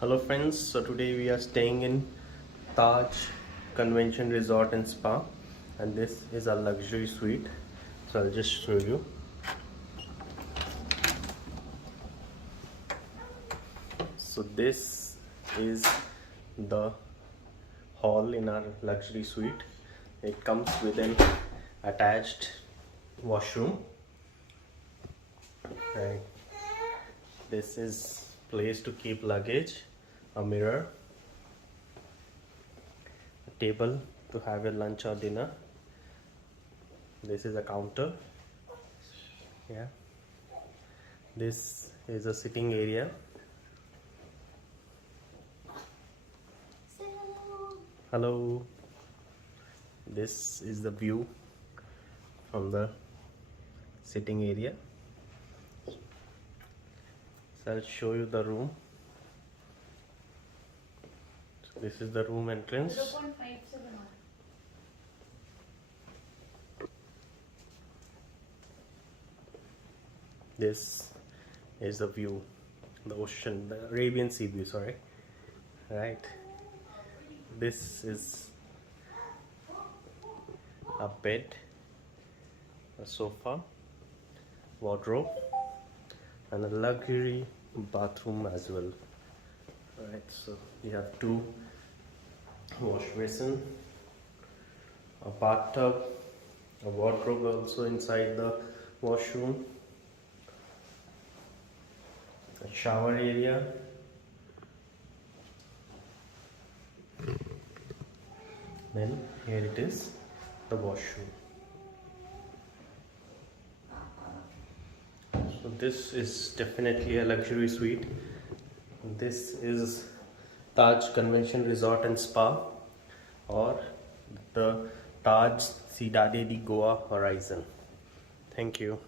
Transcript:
Hello friends, so today we are staying in Taj Convention Resort and Spa, and this is a luxury suite. So I'll just show you. So this is the hall in our luxury suite. It comes with an attached washroom. Right. This is place to keep luggage, a mirror, a table to have your lunch or dinner. This is a counter. Yeah. This is a sitting area. Hello. This is the view from the sitting area. So I'll show you the room. So this is the room entrance. This is the view, the ocean, the Arabian Sea view, sorry. Right. This is a bed, a sofa, wardrobe, and a luxury bathroom as well. Right, so you have two wash basin, a bathtub, a wardrobe also inside the washroom, a shower area, then here it is, the washroom. So this is definitely a luxury suite. This is Taj Convention Resort and Spa, or the Taj Cidade de Goa Horizon. Thank you.